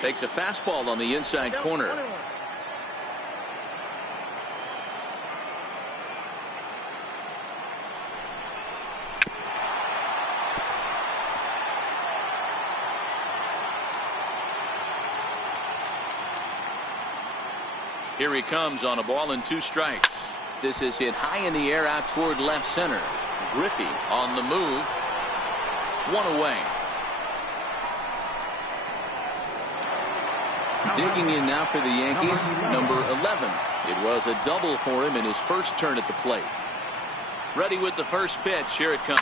Takes a fastball on the inside corner. Here he comes on a ball and 2 strikes. This is hit high in the air out toward left center. Griffey on the move. 1 away. Digging in now for the Yankees, number 11. It was a double for him in his first turn at the plate. Ready with the first pitch. Here it comes.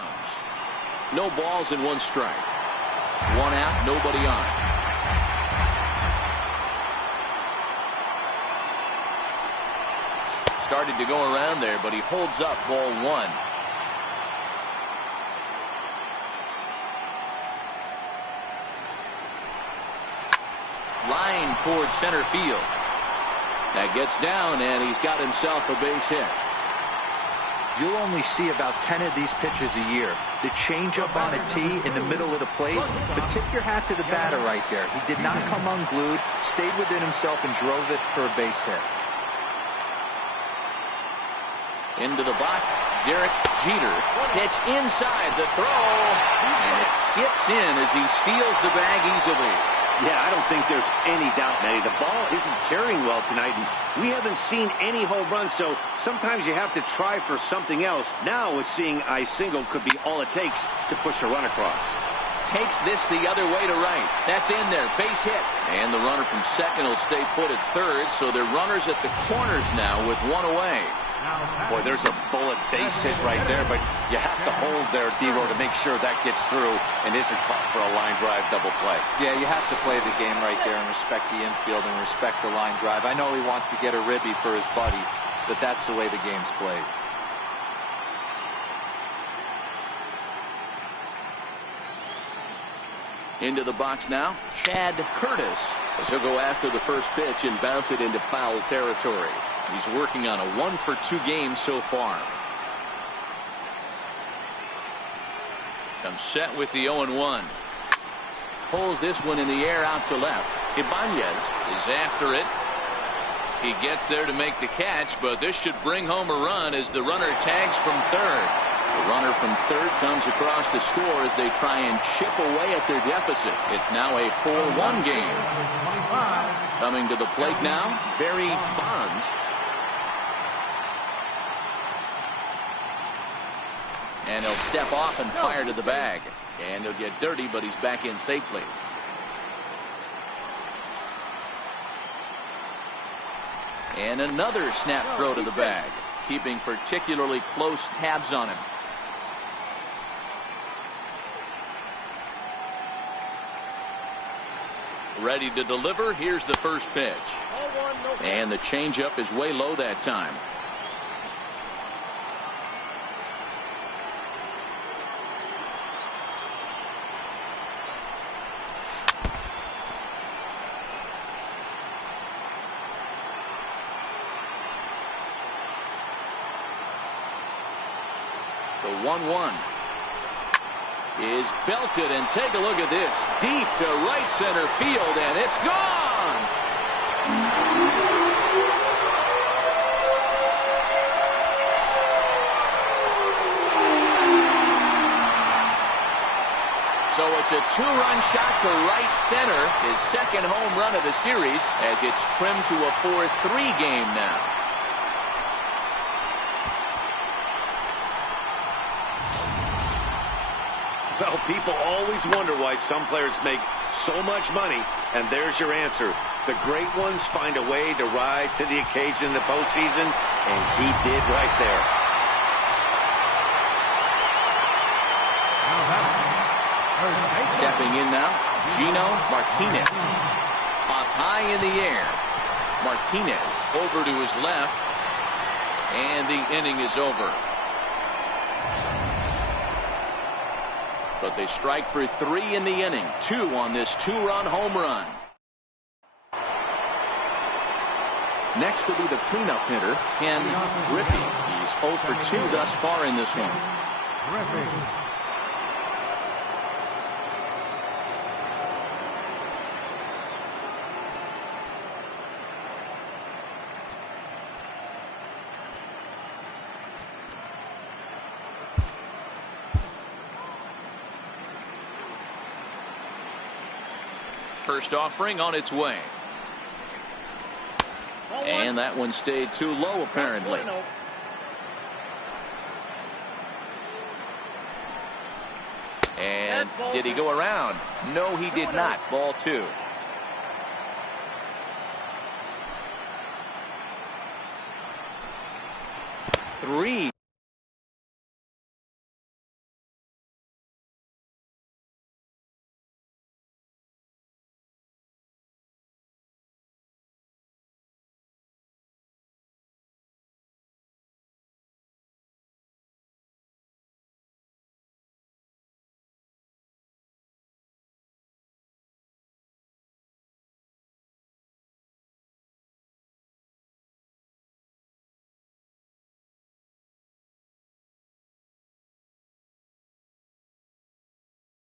No balls and 1 strike. 1 out, nobody on. Started to go around there, but he holds up ball 1. Line towards center field. That gets down, and he's got himself a base hit. You'll only see about 10 of these pitches a year. The changeup on a tee in the middle of the plate, but tip your hat to the batter right there. He did not come unglued, stayed within himself, and drove it for a base hit. Into the box, Derek Jeter. Pitch inside the throw, and it skips in as he steals the bag easily. Yeah, I don't think there's any doubt, Matty. The ball isn't carrying well tonight, and we haven't seen any home runs, so sometimes you have to try for something else. Now, with seeing I single could be all it takes to push a run across. Takes this the other way to right. That's in there. Base hit. And the runner from second will stay put at third, so they're runners at the corners now with 1 away. Boy, there's a bullet base hit right there, but you have to hold there, D-Row, to make sure that gets through and isn't caught for a line drive double play. Yeah, you have to play the game right there and respect the infield and respect the line drive. I know he wants to get a ribby for his buddy, but that's the way the game's played. Into the box now, Chad Curtis. As he'll go after the first pitch and bounce it into foul territory. He's working on a 1-for-2 game so far. Comes set with the 0-1. Pulls this one in the air out to left. Ibanez is after it. He gets there to make the catch, but this should bring home a run as the runner tags from third. The runner from third comes across to score as they try and chip away at their deficit. It's now a 4-1 game. Coming to the plate now, Barry Bonds. And he'll step off and fire to the bag. And he'll get dirty, but he's back in safely. And another snap throw to the bag, keeping particularly close tabs on him. Ready to deliver. Here's the first pitch. And the changeup is way low that time. The 1-1 is belted, and take a look at this. Deep to right center field, and it's gone. So it's a 2-run shot to right center, his second home run of the series, as it's trimmed to a 4-3 game now. Well, people always wonder why some players make so much money, and there's your answer. The great ones find a way to rise to the occasion in the postseason, and he did right there. Stepping in now, Gino Martinez. Up high in the air. Martinez over to his left, and the inning is over. But they strike for 3 in the inning. 2 on this 2-run home run. Next will be the cleanup hitter, Ken Griffey. He's 0 for 2 thus far in this one. First offering on its way. And that one stayed too low, apparently. And did he go around? No, he did not. Ball 2. Three.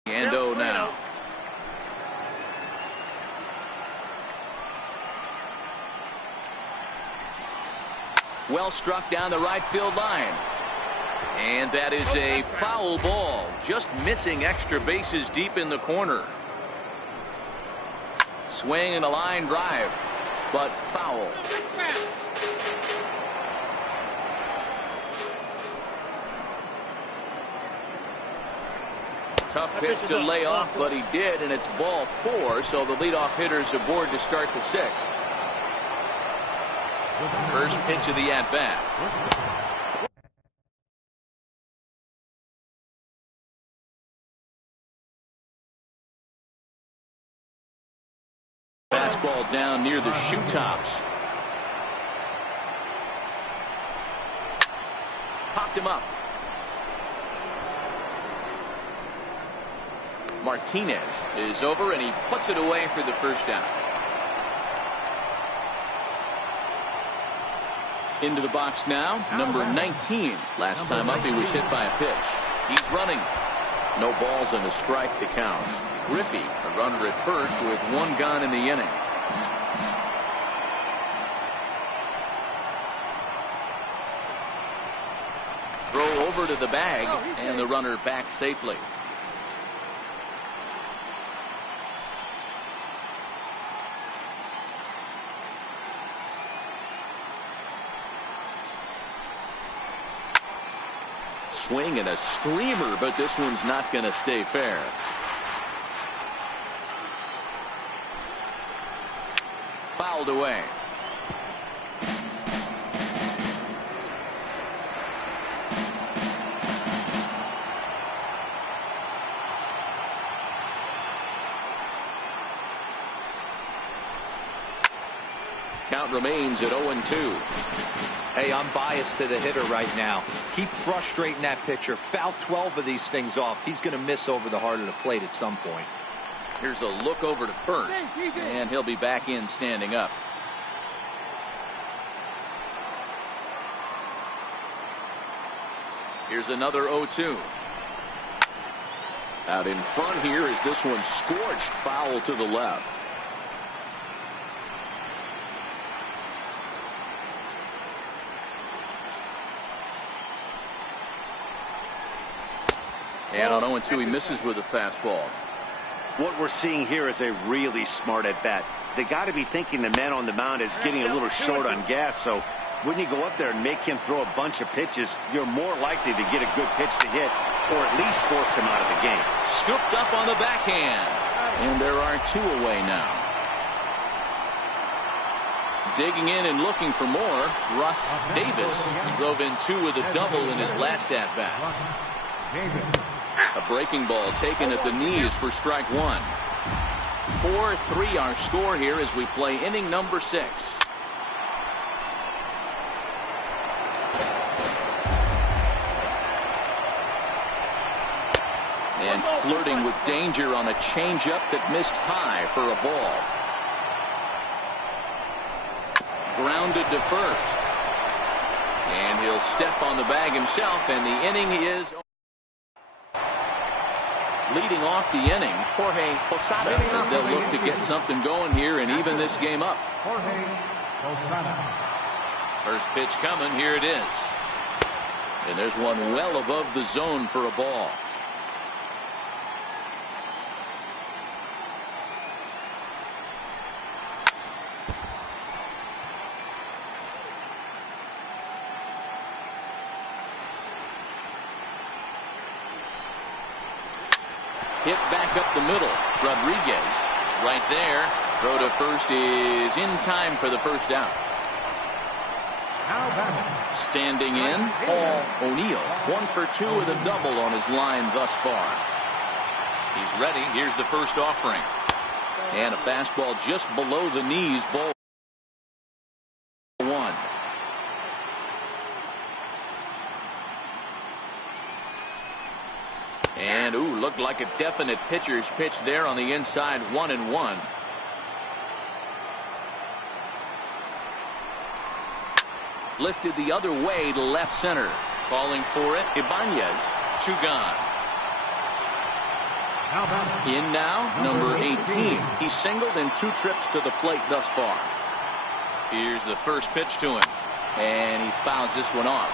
And oh now. Well struck down the right field line. And that is a foul ball. Just missing extra bases deep in the corner. Swing and a line drive, but foul. Tough pitch to lay off, but he did, and it's ball 4, so the leadoff hitter's aboard to start the 6th. First pitch of the at-bat. Fastball down near the shoe tops. Popped him up. Martinez is over, and he puts it away for the first down. Into the box now, number 19. Last time up, he was hit by a pitch. He's running. No balls and a strike to count. Griffey, a runner at first with 1 gone in the inning. Throw over to the bag, and the runner back safely. Swing and a screamer, but this one's not going to stay fair. Fouled away. Count remains at 0-2. Hey, I'm biased to the hitter right now. Keep frustrating that pitcher. Foul 12 of these things off. He's going to miss over the heart of the plate at some point. Here's a look over to first, and he'll be back in standing up. Here's another 0-2. Out in front here is this one scorched foul to the left. And on 0-2, he misses with a fastball. What we're seeing here is a really smart at-bat. They got to be thinking the man on the mound is getting a little short on gas, so when you go up there and make him throw a bunch of pitches, you're more likely to get a good pitch to hit or at least force him out of the game. Scooped up on the backhand. And there are 2 away now. Digging in and looking for more, Russ Davis. He drove in 2 with a double in his last at-bat. A breaking ball taken at the knees for strike 1. 4-3 our score here as we play inning number 6. And flirting with danger on a changeup that missed high for a ball. Grounded to first. And he'll step on the bag himself, and the inning is leading off the inning. Jorge Posada, as they'll look to get something going here and even this game up. First pitch coming. Here it is. And there's one well above the zone for a ball. Hit back up the middle. Rodriguez right there. Throw to first is in time for the first down. Standing in, Paul O'Neill. 1 for 2 with a double on his line thus far. He's ready. Here's the first offering. And a fastball just below the knees. Ball 1. And, looked like a definite pitcher's pitch there on the inside. 1-1. Lifted the other way to left center. Calling for it, Ibanez. 2 gone. In now, number 18. He singled in 2 trips to the plate thus far. Here's the first pitch to him. And he fouls this one off.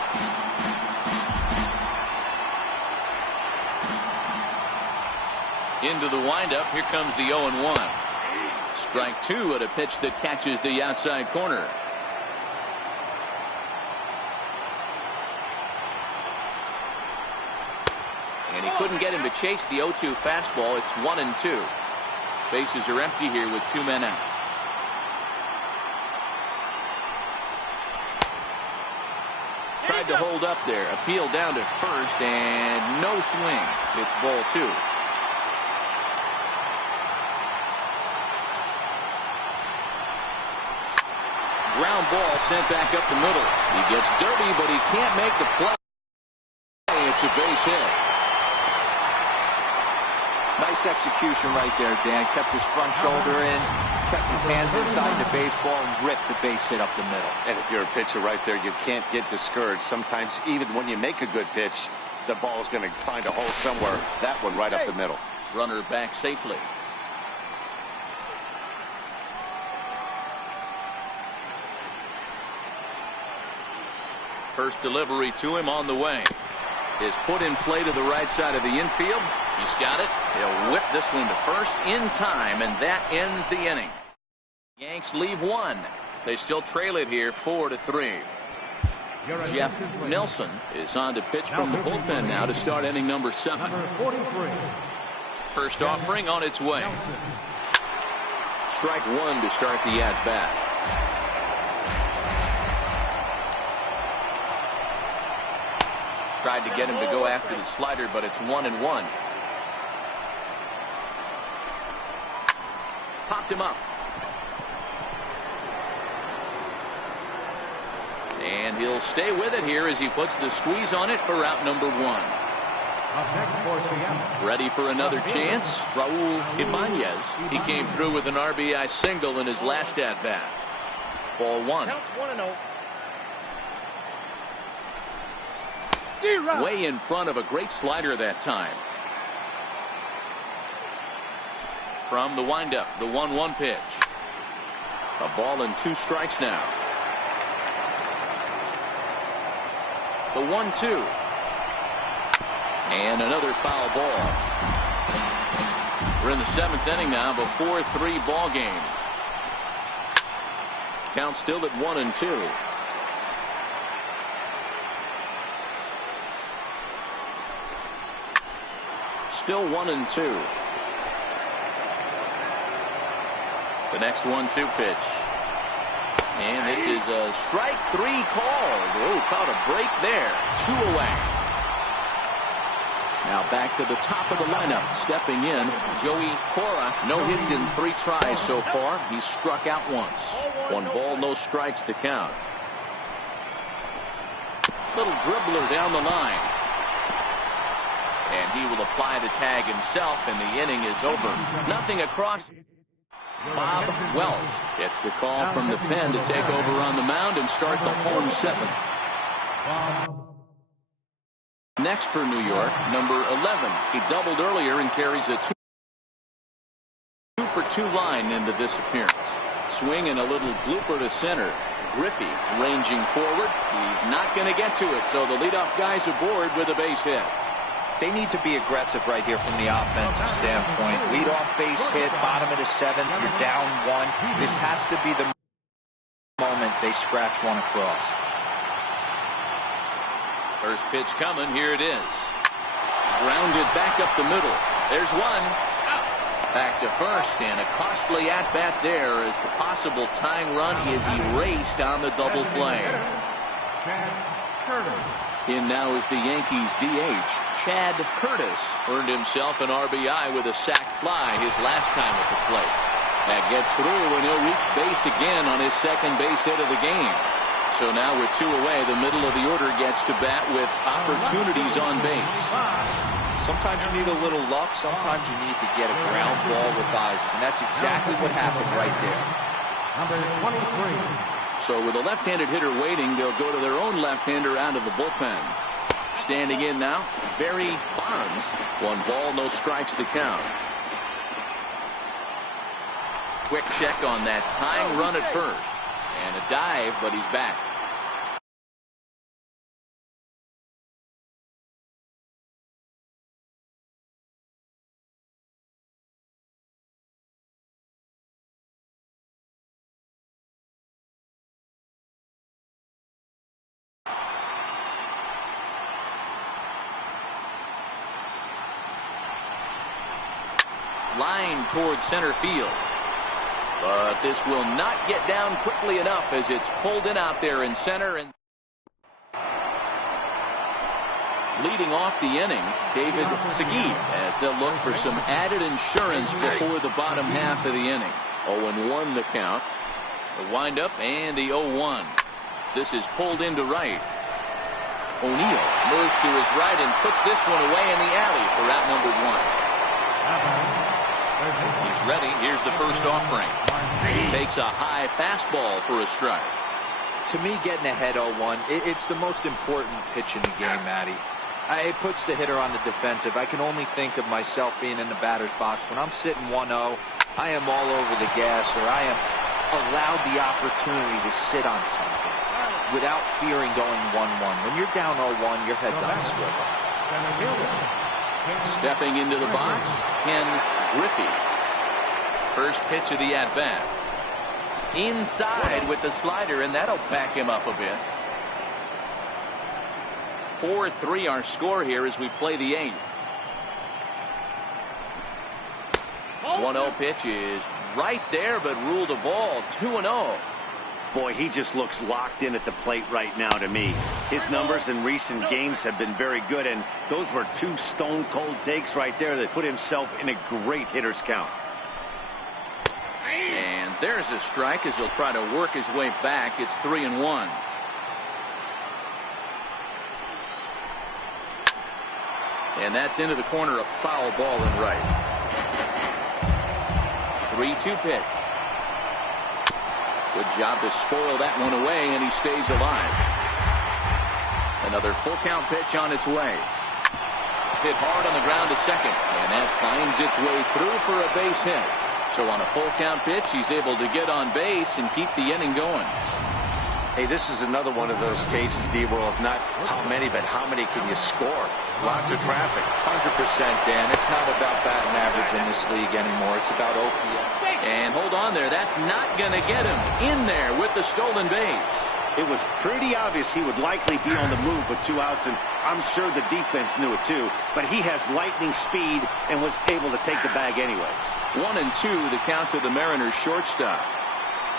Into the windup. Here comes the 0-1. Strike 2 at a pitch that catches the outside corner. And he couldn't get him to chase the 0-2 fastball. It's 1-2. Bases are empty here with 2 men out. Tried to hold up there. Appeal down to first and no swing. It's ball 2. Ground ball sent back up the middle. He gets dirty, but he can't make the play. It's a base hit. Nice execution right there, Dan. Kept his front shoulder in, kept his hands inside the baseball, and ripped the base hit up the middle. And if you're a pitcher right there, you can't get discouraged. Sometimes even when you make a good pitch, the ball's going to find a hole somewhere. That one right up the middle. Runner back safely. First delivery to him on the way. Is put in play to the right side of the infield. He's got it. He'll whip this one to first in time, and that ends the inning. Yanks leave 1. They still trail it here 4-3. Jeff Nelson is on to pitch from the bullpen now to start inning number 7. First offering on its way. Strike 1 to start the at-bat. Tried to get him to go after the slider, but it's 1-1. Popped him up. And he'll stay with it here as he puts the squeeze on it for out number 1. Ready for another chance. Raul Ibanez. He came through with an RBI single in his last at-bat. Ball 1. Way in front of a great slider that time. From the windup, the 1-1 pitch. A ball and 2 strikes now. The 1-2. And another foul ball. We're in the 7th inning now of a 4-3 ball game. Count still at 1-2. Still 1-2. The next 1-2 pitch. And this is a strike 3 called. Oh, caught a break there. 2 away. Now back to the top of the lineup. Stepping in, Joey Cora. No hits in 3 tries so far. He's struck out once. 1 ball, no strikes to count. Little dribbler down the line. And he will apply the tag himself, and the inning is over. Nothing across. Bob Wells gets the call from the pen to take over on the mound and start the home 7th. Next for New York, number 11. He doubled earlier and carries a 2-for-2 line into this appearance. Swing and a little blooper to center. Griffey ranging forward. He's not going to get to it, so the leadoff guy's aboard with a base hit. They need to be aggressive right here from the offensive standpoint. Lead off base hit, bottom of the 7th. You're down 1. This has to be the moment they scratch 1 across. First pitch coming. Here it is. Grounded back up the middle. There's one. Back to first, and a costly at-bat there as the possible tying run is erased on the double play. In now is the Yankees DH, Chad Curtis. Earned himself an RBI with a sac fly his last time at the plate. That gets through, and he'll reach base again on his second base hit of the game. So now with 2 away, the middle of the order gets to bat with opportunities on base. Sometimes you need a little luck. Sometimes you need to get a ground ball with eyes. And that's exactly what happened right there. Number 23. So with a left-handed hitter waiting, they'll go to their own left-hander out of the bullpen. Standing in now, Barry Bonds. 1 ball, no strikes to count. Quick check on that tying run at first. And a dive, but he's back. Line towards center field. But this will not get down quickly enough as it's pulled in out there in center. And leading off the inning, David Seguin, as they'll look for some added insurance before the bottom half of the inning. 0-1 the count. The windup and the 0-1. This is pulled into right. O'Neill moves to his right and puts this one away in the alley for out number 1. He's ready. Here's the first offering. He takes a high fastball for a strike. To me, getting ahead 0-1, it's the most important pitch in the game, Matty. It puts the hitter on the defensive. I can only think of myself being in the batter's box. When I'm sitting 1-0, I am all over the gas, or I am allowed the opportunity to sit on something without fearing going 1-1. When you're down 0-1, your head's on a swivel. Stepping into the box, Ken Griffey. First pitch of the at-bat. Inside with the slider, and that'll back him up a bit. 4-3 our score here as we play the 8th. 1-0 pitch is right there, but ruled a ball. 2-0. Boy, he just looks locked in at the plate right now to me. His numbers in recent games have been very good, and those were 2 stone-cold takes right there that put himself in a great hitter's count. And there's a strike as he'll try to work his way back. It's 3-1. And that's into the corner, a foul ball in right. 3-2 pitch. Good job to spoil that one away, and he stays alive. Another full count pitch on its way. Hit hard on the ground to second, and that finds its way through for a base hit. So on a full count pitch, he's able to get on base and keep the inning going. Hey, this is another one of those cases, D-World, if not how many, but how many can you score? Lots of traffic. 100%, Dan. It's not about batting average in this league anymore. It's about OPS. And hold on there. That's not going to get him in there with the stolen base. It was pretty obvious he would likely be on the move with 2 outs, and I'm sure the defense knew it too. But he has lightning speed and was able to take the bag anyways. 1-2 the count to the Mariners shortstop.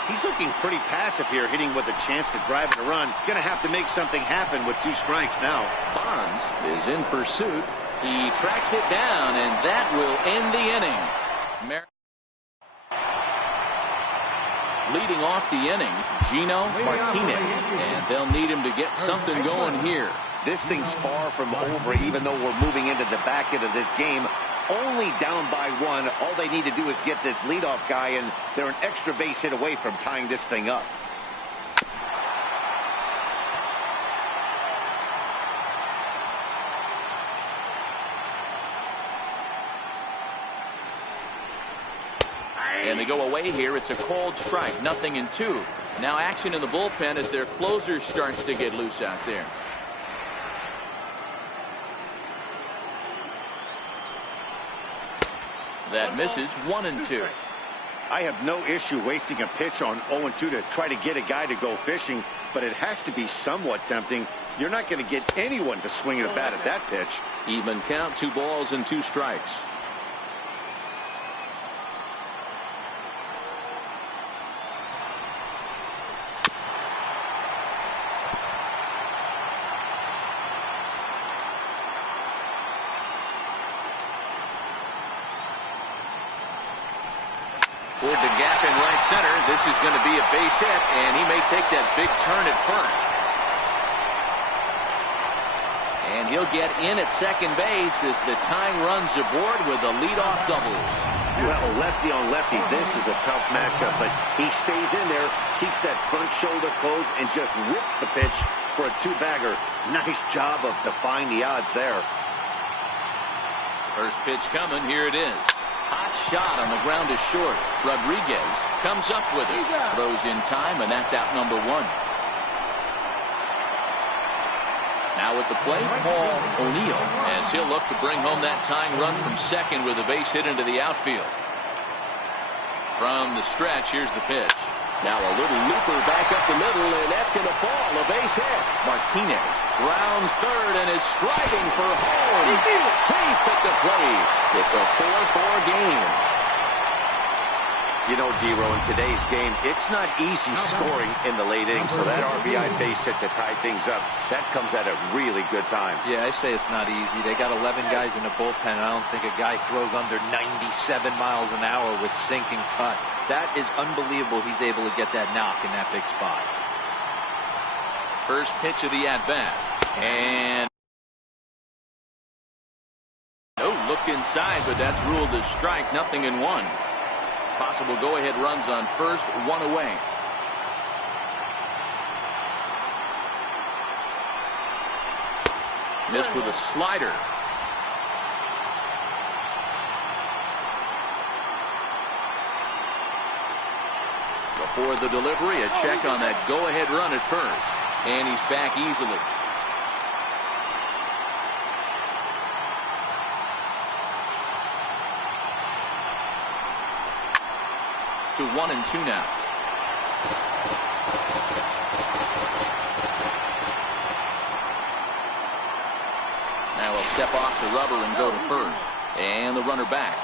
He's looking pretty passive here, hitting with a chance to drive and a run. Gonna have to make something happen with 2 strikes now. Bonds is in pursuit. He tracks it down, and that will end the inning. Leading off the inning, Gino Martinez, and they'll need him to get something going here. This thing's far from over, even though we're moving into the back end of this game. Only down by 1. All they need to do is get this leadoff guy, and they're an extra base hit away from tying this thing up. And they go away here. It's a cold strike. 0-2. Now action in the bullpen as their closer starts to get loose out there. That misses. 1-2. I have no issue wasting a pitch on 0-2 to try to get a guy to go fishing, but it has to be somewhat tempting. You're not going to get anyone to swing at a bat at that pitch. Even count, 2 balls and 2 strikes. Toward the gap in right center. This is going to be a base hit, and he may take that big turn at first. And he'll get in at second base as the tying runs aboard with a leadoff double. Well, lefty on lefty, this is a tough matchup, but he stays in there, keeps that front shoulder closed, and just rips the pitch for a two-bagger. Nice job of defying the odds there. First pitch coming. Here it is. Hot shot on the ground is short. Rodriguez comes up with it. Throws in time, and that's out number one. Now at the plate, Paul O'Neill, as he'll look to bring home that tying run from second with a base hit into the outfield. From the stretch, here's the pitch. Now a little looper back up the middle, and that's going to fall. A base hit. Martinez rounds third and is striding for home. Safe at the plate. It's a 4-4 game. You know, D-Row, in today's game, it's not easy scoring in the late innings, so that RBI base hit to tie things up, that comes at a really good time. Yeah, I say it's not easy. They got 11 guys in the bullpen, and I don't think a guy throws under 97 miles an hour with sink and cut. That is unbelievable he's able to get that knock in that big spot. First pitch of the at-bat. And no look inside, but that's ruled a strike. Nothing in one. Possible go-ahead runs on first, one away. Missed with a slider. Before the delivery, a check on that go-ahead run at first. And he's back easily. To 1-2 now. Now he'll step off the rubber and go to first. And the runner back.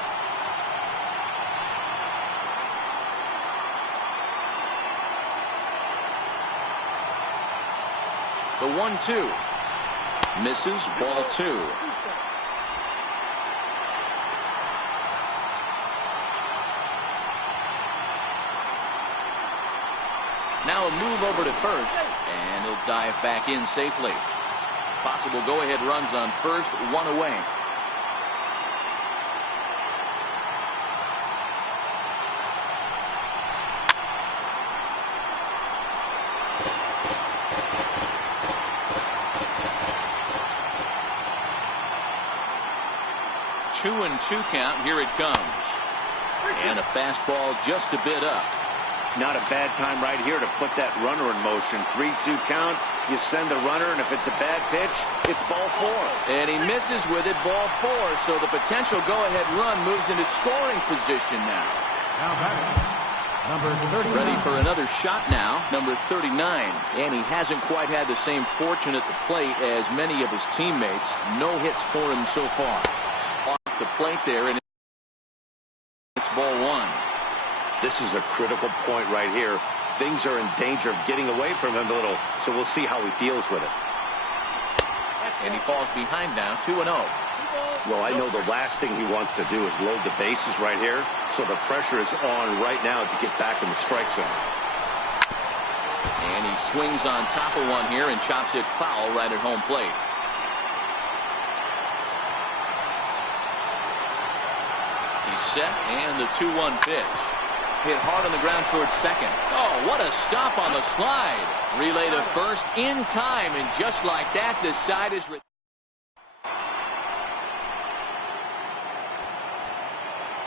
The 1-2. Misses, ball two. Now a move over to first, and he'll dive back in safely. Possible go-ahead runs on first, one away. Two and two count. Here it comes. And a fastball just a bit up. Not a bad time right here to put that runner in motion. 3-2 count. You send the runner, and if it's a bad pitch, it's ball four. And he misses with it, ball four. So the potential go-ahead run moves into scoring position now. Now batting, number 39. Ready for another shot now, number 39. And he hasn't quite had the same fortune at the plate as many of his teammates. No hits for him so far. Off the plate there, and it's ball one. This is a critical point right here. Things are in danger of getting away from him a little, so we'll see how he deals with it. And he falls behind now, 2-0. Well, I know the last thing he wants to do is load the bases right here, so the pressure is on right now to get back in the strike zone. And he swings on top of one here and chops it foul right at home plate. He's set, and the 2-1 pitch. Hit hard on the ground towards second. Oh, what a stop on the slide. Relay to first in time, and just like that, the side is...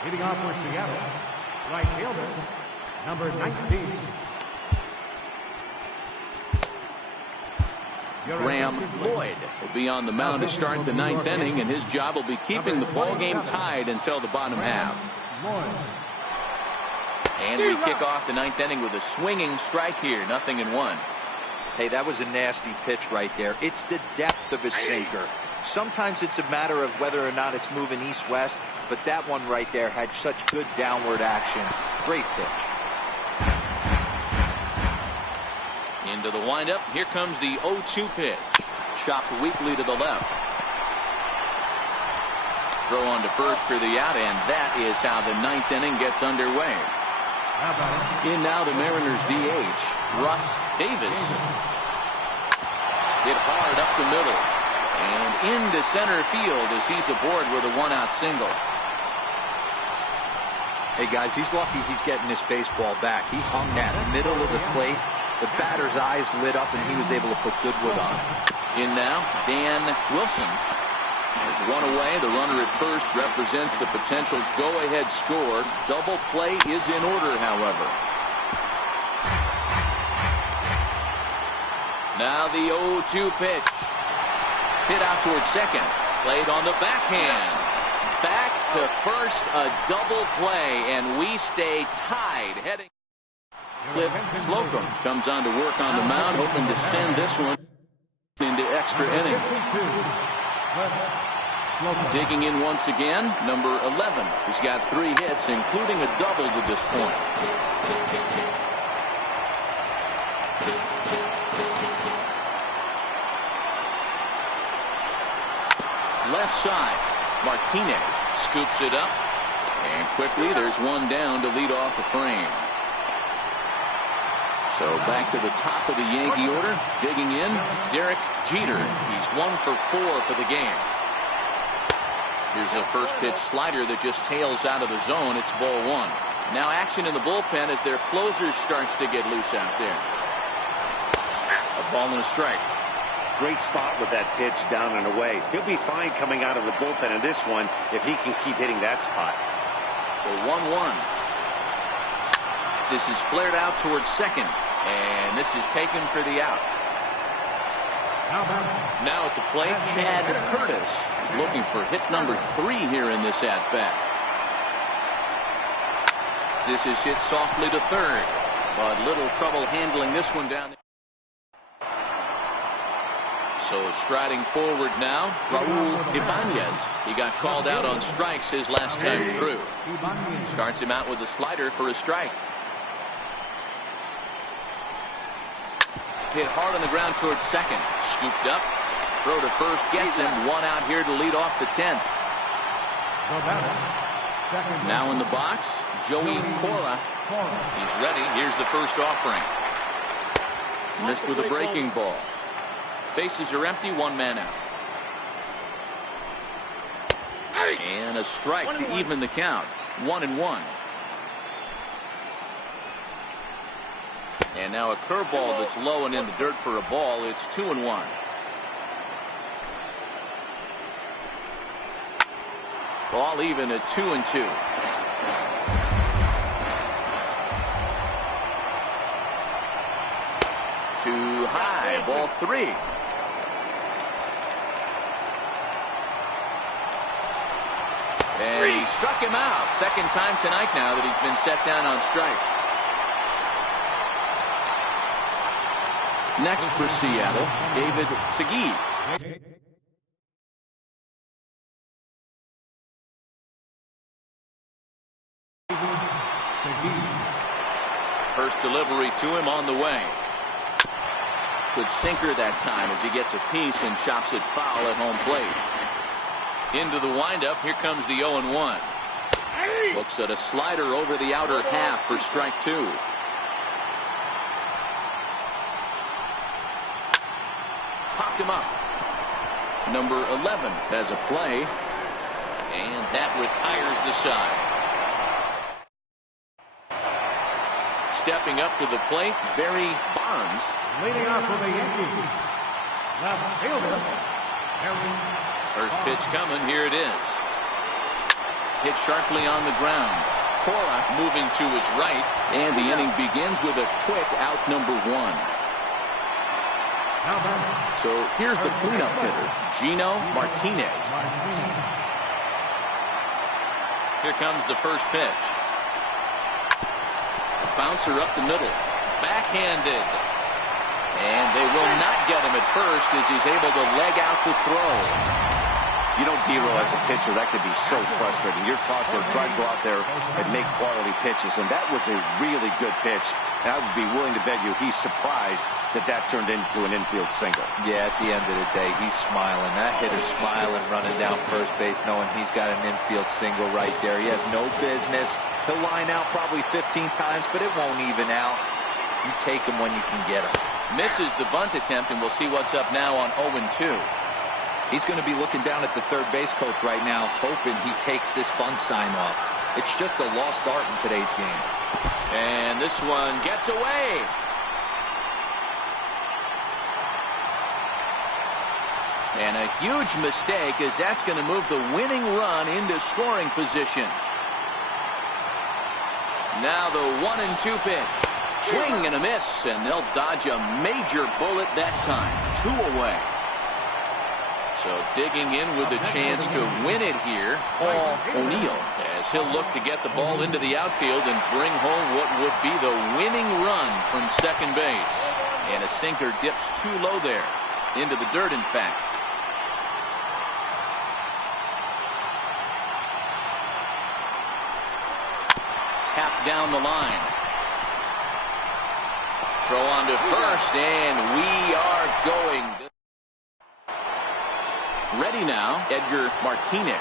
Leading off for Seattle, right fielder, number 19. Graham Lloyd will be on the mound to start the ninth inning, and his job will be keeping the ball game tied until the bottom half. And we kick off the ninth inning with a swinging strike here. 0-1. Hey, that was a nasty pitch right there. It's the depth of his sinker. Sometimes it's a matter of whether or not it's moving east-west, but that one right there had such good downward action. Great pitch. Into the windup. Here comes the 0-2 pitch. Chopped weakly to the left. Throw on to first for the out, and that is how the ninth inning gets underway. In now the Mariners DH, Russ Davis. Hit hard up the middle and into center field as he's aboard with a one-out single. Hey guys, he's lucky he's getting this baseball back. He hung that middle of the plate. The batter's eyes lit up and he was able to put good wood on it. In now, Dan Wilson has one away. The runner at first represents the potential go-ahead score. Double play is in order, however. Now the 0-2 pitch. Hit out towards second. Played on the backhand. Back to first, a double play, and we stay tied. Heading. Cliff Slocum comes on to work on the mound, hoping to send this one into extra innings. Digging in once again, number 11. He's got 3 hits, including a double to this point. Left side, Martinez scoops it up, and quickly there's one down to lead off the frame. So back to the top of the Yankee order, digging in, Derek Jeter. He's 1 for 4 for the game. Here's a first pitch slider that just tails out of the zone. It's ball 1. Now action in the bullpen as their closer starts to get loose out there. A ball and a strike. Great spot with that pitch down and away. He'll be fine coming out of the bullpen in this one if he can keep hitting that spot. The 1-1. This is flared out towards second, and this is taken for the out. Now at the plate, Chad Curtis is looking for hit number 3 here in this at-bat. This is hit softly to third, but little trouble handling this one down there. So striding forward now, Raul Ibanez. He got called out on strikes his last time through. Starts him out with a slider for a strike. Hit hard on the ground towards second. Scooped up. Throw to first gets him. 1 out here to lead off the 10th. Now in the box, Joey Cora. He's ready. Here's the first offering. Missed with a breaking ball. Bases are empty, 1 man out. And a strike to even the count. 1-1. And now a curveball that's low and in the dirt for a ball. It's 2-1. Ball even at 2-2. Too high. Ball 3. And he struck him out. Second time tonight now that he's been set down on strikes. Next for Seattle, David Segui. First delivery to him on the way. Good sinker that time as he gets a piece and chops it foul at home plate. Into the windup, here comes the 0-1. Looks at a slider over the outer half for strike 2. Popped him up. Number 11 has a play, and that retires the side. Stepping up to the plate, Barry Bonds. Leading off for the Yankees, left fielder, Barry. First pitch coming, here it is. Hit sharply on the ground. Cora moving to his right, and the inning begins with a quick out number 1. So here's the cleanup hitter, Gino Martinez. Here comes the first pitch. Bouncer up the middle. Backhanded. And they will not get him at first as he's able to leg out the throw. You know, D-Row, as a pitcher, that could be so frustrating. You're taught to try to go out there and make quality pitches, and that was a really good pitch. And I would be willing to bet you he's surprised that that turned into an infield single. Yeah, at the end of the day, he's smiling. That hitter's smiling, running down first base, knowing he's got an infield single right there. He has no business. He'll line out probably 15 times, but it won't even out. You take him when you can get him. Misses the bunt attempt, and we'll see what's up now on 0-2. He's going to be looking down at the third base coach right now, hoping he takes this bunt sign off. It's just a lost art in today's game. And this one gets away. And a huge mistake, as that's going to move the winning run into scoring position. Now the 1-2 pitch. Swing and a miss, and they'll dodge a major bullet that time. 2 away. So digging in with a chance to win it here, Paul O'Neill, as he'll look to get the ball into the outfield and bring home what would be the winning run from second base. And a sinker dips too low there, into the dirt, in fact. Tap down the line. Throw on to first, and we are going. Ready now, Edgar Martinez.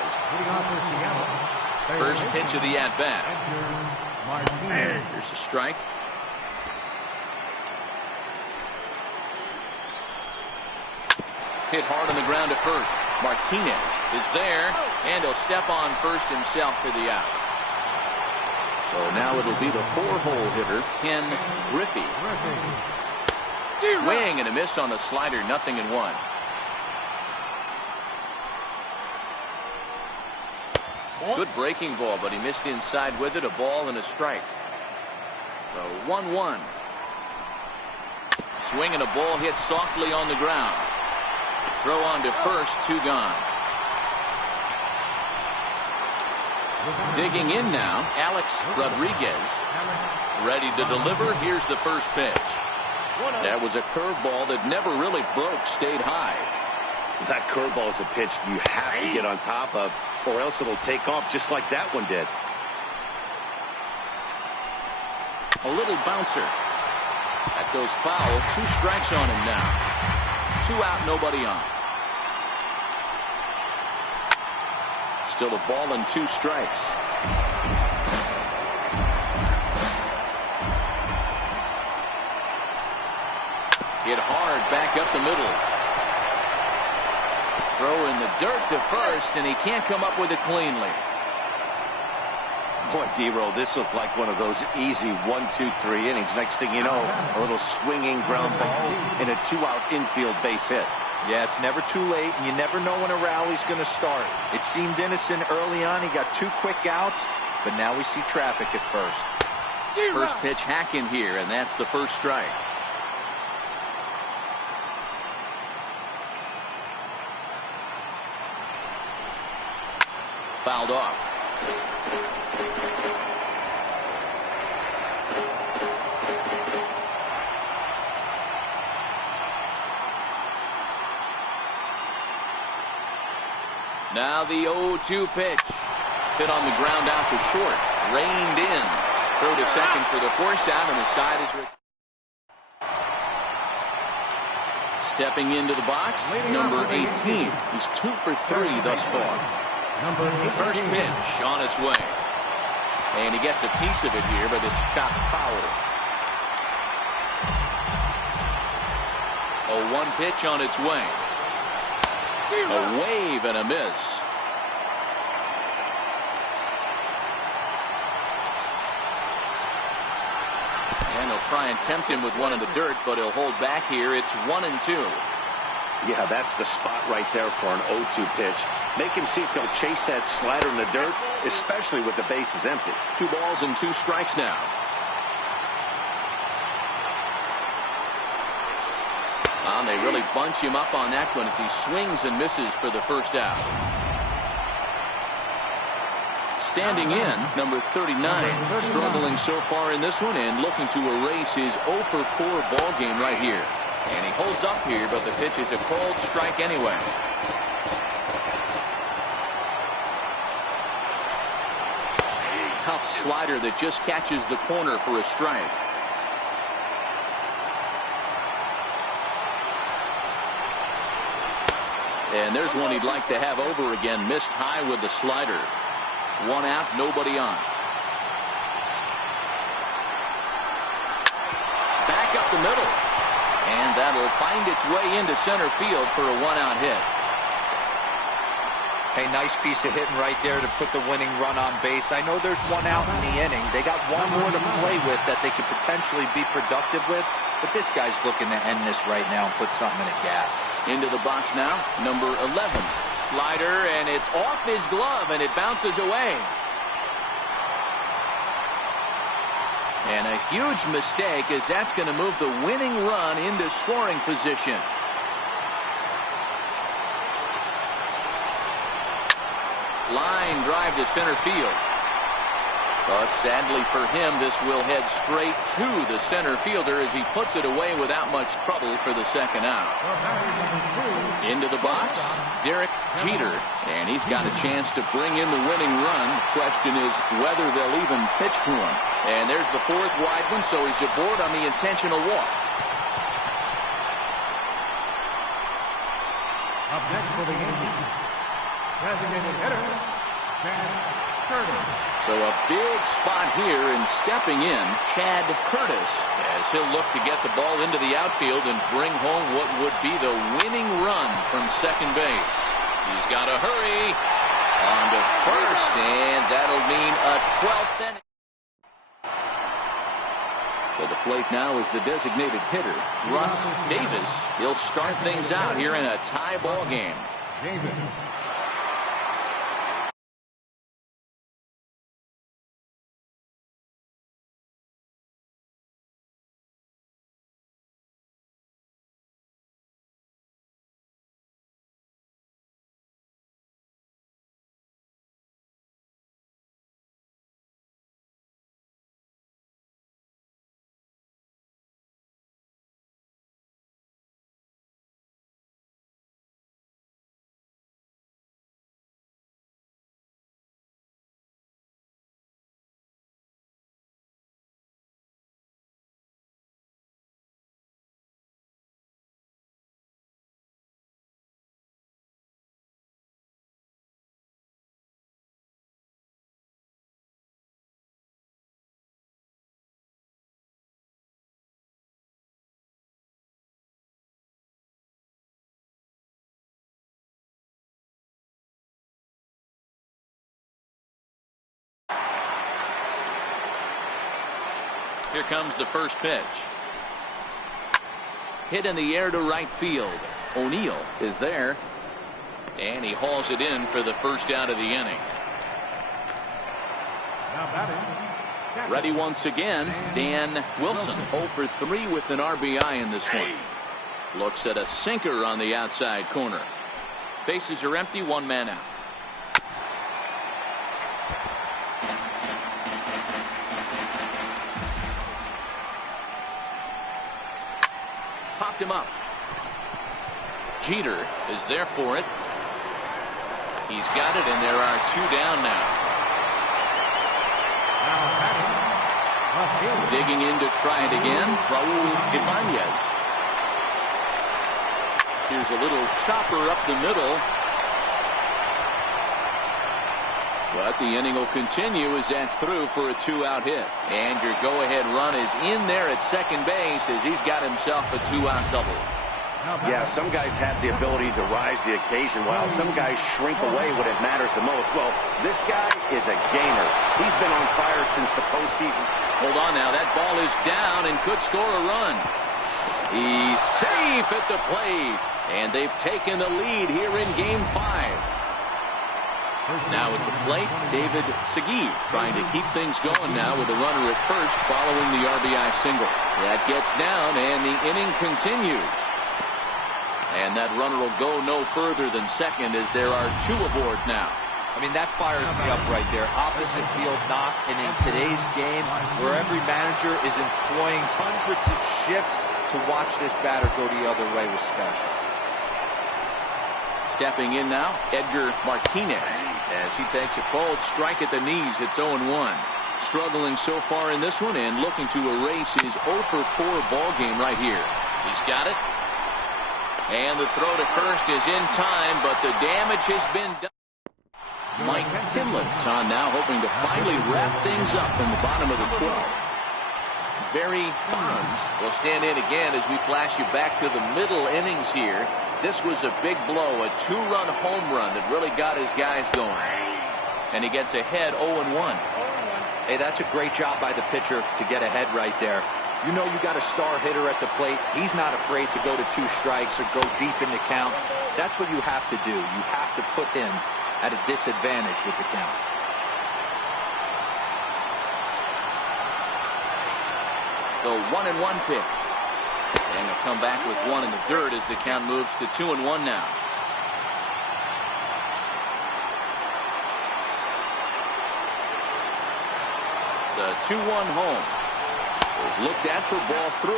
First pitch of the at-bat. Here's a strike. Hit hard on the ground at first. Martinez is there, and he'll step on first himself for the out. So now it'll be the 4-hole hitter, Ken Griffey. Swing and a miss on the slider, 0-1. Good breaking ball, but he missed inside with it. A ball and a strike. The 1-1. Swing and a ball hit softly on the ground. Throw on to first, 2 gone. Digging in now, Alex Rodriguez. Ready to deliver. Here's the first pitch. That was a curveball that never really broke, stayed high. That curveball is a pitch you have to get on top of, or else it'll take off just like that one did. A little bouncer. That goes foul. 2 strikes on him now. 2 out, nobody on. Still a ball and 2 strikes. Hit hard back up the middle. Throw in the dirt to first, and he can't come up with it cleanly. Boy, D-Row, this looked like one of those easy 1-2-3 innings. Next thing you know, a little swinging ground ball and a 2-out infield base hit. Yeah, it's never too late, and you never know when a rally's going to start. It seemed innocent early on. He got 2 quick outs, but now we see traffic at first. First pitch hack in here, and that's the first strike. Fouled off. Now the 0-2 pitch. Hit on the ground out to short. Reined in. Throw to second for the force out, and the side is stepping into the box, number 18. He's 2 for 3 thus far. First pitch on its way. And he gets a piece of it here, but it's chopped foul. A 1 pitch on its way. A wave and a miss. And he'll try and tempt him with one in the dirt, but he'll hold back here. It's 1-2. Yeah, that's the spot right there for an 0-2 pitch. Make him see if he'll chase that slider in the dirt, especially with the bases empty. 2 balls and 2 strikes now. And they really bunch him up on that one as he swings and misses for the first out. Standing in, number 39, struggling so far in this one and looking to erase his 0 for 4 ball game right here. And he holds up here, but the pitch is a cold strike anyway. tough slider that just catches the corner for a strike. And there's one he'd like to have over again. Missed high with the slider. One out, nobody on. Back up the middle. And that'll find its way into center field for a one-out hit. Hey, nice piece of hitting right there to put the winning run on base. I know there's one out in the inning. They got one more to play with that they could potentially be productive with. But this guy's looking to end this right now and put something in a gap. Into the box now, number 11. Slider, and it's off his glove, and it bounces away. And a huge mistake, as that's going to move the winning run into scoring position. Line drive to center field. But sadly for him, this will head straight to the center fielder as he puts it away without much trouble for the second out. Into the box, Derek Jeter, and he's got a chance to bring in the winning run. Question is whether they'll even pitch to him. And there's the fourth wide one, so he's aboard on the intentional walk. Up next for the Yankees, designated hitter, Chad Curtis. So a big spot here, and stepping in, Chad Curtis, as he'll look to get the ball into the outfield and bring home what would be the winning run from second base. He's got to hurry on to first, and that'll mean a 12th inning. To the plate now is the designated hitter, Russ Davis. He'll start things out here in a tie ball game. Davis. Here comes the first pitch. Hit in the air to right field. O'Neill is there, and he hauls it in for the first out of the inning. Now batting. Ready once again, Dan Wilson, 0 for 3 with an RBI in this one. Looks at a sinker on the outside corner. Bases are empty, one man out. Popped him up. Jeter is there for it. He's got it, and there are two down now. Digging in to try it again, Raul Ibanez. Here's a little chopper up the middle. But the inning will continue as that's through for a two-out hit. And your go-ahead run is in there at second base as he's got himself a two-out double. Yeah, some guys have the ability to rise the occasion while some guys shrink away when it matters the most. Well, this guy is a gamer. He's been on fire since the postseason. Hold on now. That ball is down and could score a run. He's safe at the plate. And they've taken the lead here in Game 5. Now at the plate, David Segui trying to keep things going now with a runner at first following the RBI single. That gets down and the inning continues. And that runner will go no further than second as there are two aboard now. I mean, that fires me up right there. Opposite field knock, and in today's game where every manager is employing hundreds of shifts to watch this batter go the other way was special. Stepping in now, Edgar Martinez as he takes a cold strike at the knees. It's 0-1. Struggling so far in this one and looking to erase his 0 for 4 ball game right here. He's got it. And the throw to first is in time, but the damage has been done. Mike Timlin's on now, hoping to finally wrap things up in the bottom of the 12th. Barry Bonds will stand in again as we flash you back to the middle innings here. This was a big blow, a 2-run home run that really got his guys going. And he gets ahead 0-1. Hey, that's a great job by the pitcher to get ahead right there. You know you got a star hitter at the plate. He's not afraid to go to 2 strikes or go deep in the count. That's what you have to do. You have to put him at a disadvantage with the count. The 1-1 pitch. And he'll come back with 1 in the dirt as the count moves to 2-1 now. The 2-1 home is looked at for ball 3.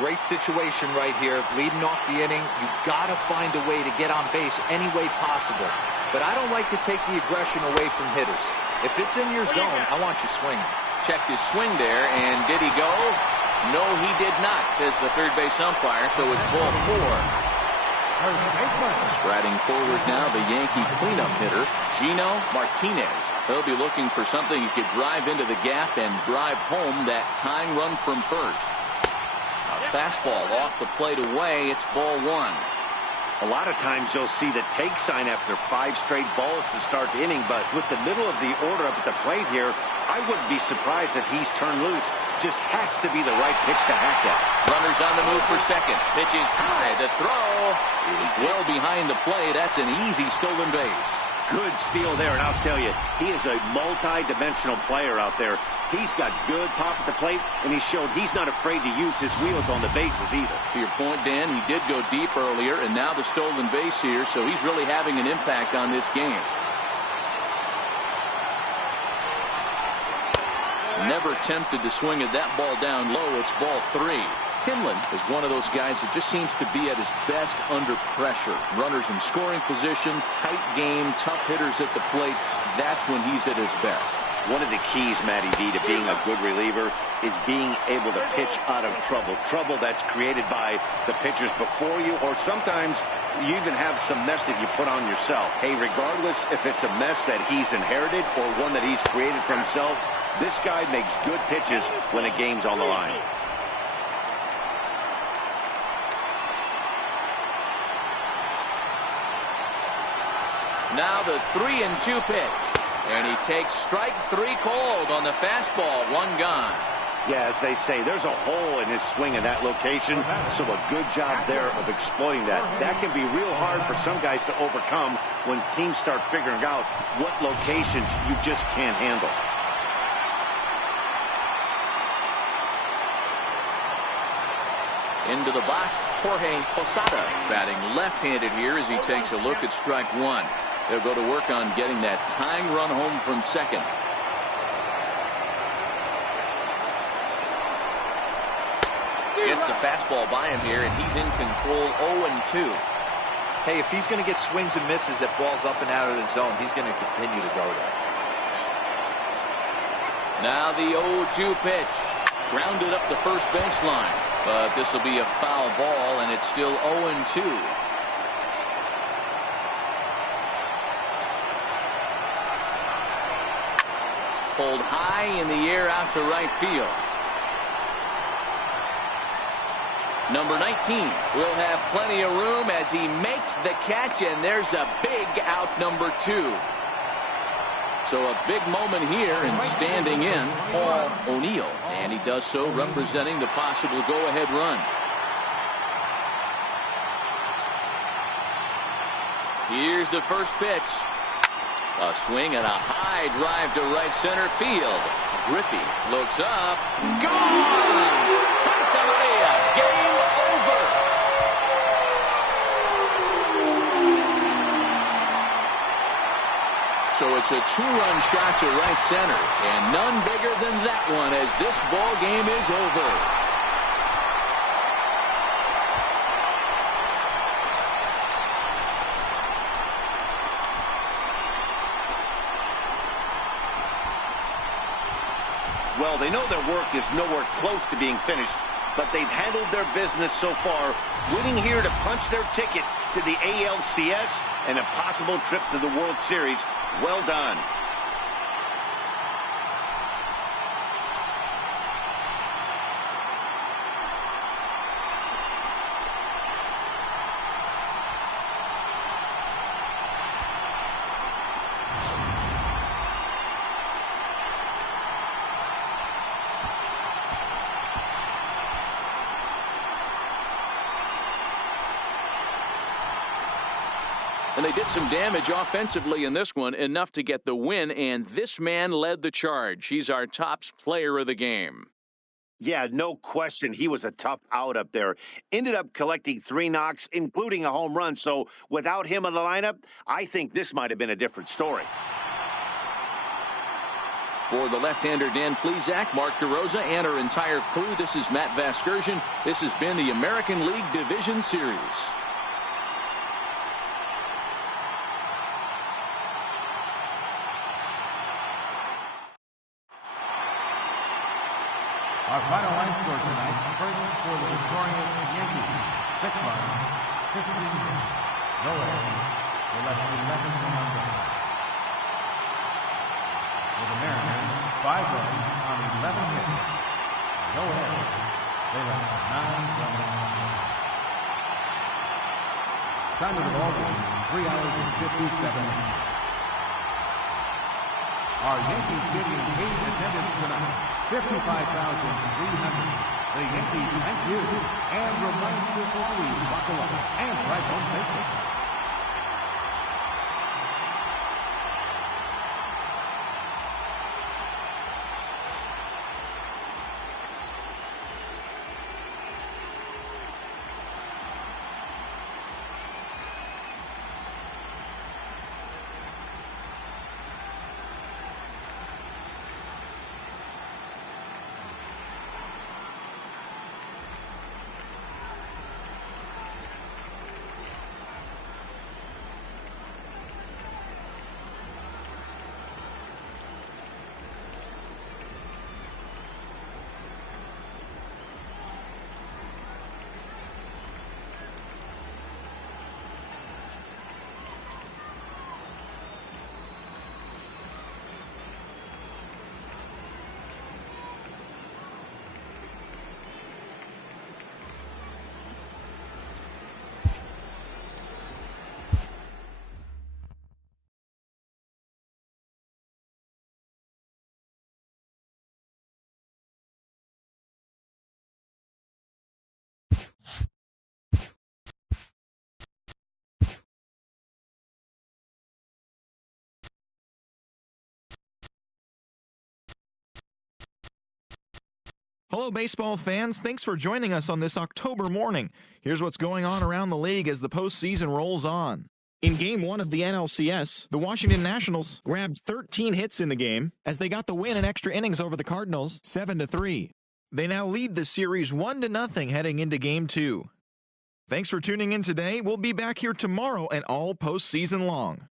Great situation right here. Leading off the inning, you got to find a way to get on base any way possible. But I don't like to take the aggression away from hitters. If it's in your zone, I want you swinging. Checked his swing there, and did he go? No, he did not, says the third base umpire, so it's ball 4. Striding forward now, the Yankee cleanup hitter, Gino Martinez. He'll be looking for something he could drive into the gap and drive home that tying run from first. A fastball off the plate away. It's ball 1. A lot of times you'll see the take sign after 5 straight balls to start the inning, but with the middle of the order up at the plate here, I wouldn't be surprised if he's turned loose. Just has to be the right pitch to hack at. Runners on the move for second. Pitch is high. The throw is well behind the plate. That's an easy stolen base. Good steal there, and I'll tell you, he is a multi-dimensional player out there. He's got good pop at the plate, and he showed he's not afraid to use his wheels on the bases either. To your point, Dan, he did go deep earlier, and now the stolen base here, so he's really having an impact on this game. Never tempted to swing at that ball down low. It's ball 3. Timlin is one of those guys that just seems to be at his best under pressure. Runners in scoring position, tight game, tough hitters at the plate. That's when he's at his best. One of the keys, Matty V, to being a good reliever is being able to pitch out of trouble. Trouble that's created by the pitchers before you, or sometimes you even have some mess that you put on yourself. Hey, regardless if it's a mess that he's inherited or one that he's created for himself, this guy makes good pitches when the game's on the line. Now the 3-2 pitch. And he takes strike 3 cold on the fastball. 1 gone. Yeah, as they say, there's a hole in his swing in that location, so a good job there of exploiting that. That can be real hard for some guys to overcome when teams start figuring out what locations you just can't handle. Into the box, Jorge Posada batting left-handed here as he takes a look at strike 1. They'll go to work on getting that tying run home from second. Gets the fastball by him here, and he's in control 0-2. Hey, if he's going to get swings and misses at balls up and out of the zone, he's going to continue to go there. Now the 0-2 pitch. Grounded up the first baseline. But this will be a foul ball, and it's still 0-2. Pulled high in the air out to right field. Number 19 will have plenty of room as he makes the catch, and there's a big out, number 2. So a big moment here, and standing in, Paul O'Neill. And he does so representing the possible go-ahead run. Here's the first pitch. A swing and a high drive to right center field. Griffey looks up. Gone! Santa Maria, game over. So it's a 2-run shot to right center, and none bigger than that one as this ball game is over. well. They know their work is nowhere close to being finished, but they've handled their business so far, winning here to punch their ticket to the ALCS and a possible trip to the World Series. Well done. And they did some damage offensively in this one, enough to get the win, and this man led the charge. He's our top player of the game. Yeah, no question. He was a tough out up there. Ended up collecting 3 knocks, including a home run. So without him in the lineup, I think this might have been a different story. For the left-hander Dan Plesac, Mark DeRosa, and our entire crew, this is Matt Vasgersian. This has been the American League Division Series. Our final line score tonight, first for the victorious Yankees, 6 runs, 15 hits, no errors, they left 11 men on base. For the Mariners, 5 runs on 11 hits, no errors, they left 9 runners on base. Time of the ball game, 3 hours and 57 minutes. Our Yankees Stadium paid attendance tonight, 55,300. The Yankees thank you and remind you to always buckle up and drive home safely. Hello, baseball fans. Thanks for joining us on this October morning. Here's what's going on around the league as the postseason rolls on. In Game 1 of the NLCS, the Washington Nationals grabbed 13 hits in the game as they got the win in extra innings over the Cardinals, 7-3. They now lead the series 1-0 heading into Game 2. Thanks for tuning in today. We'll be back here tomorrow and all postseason long.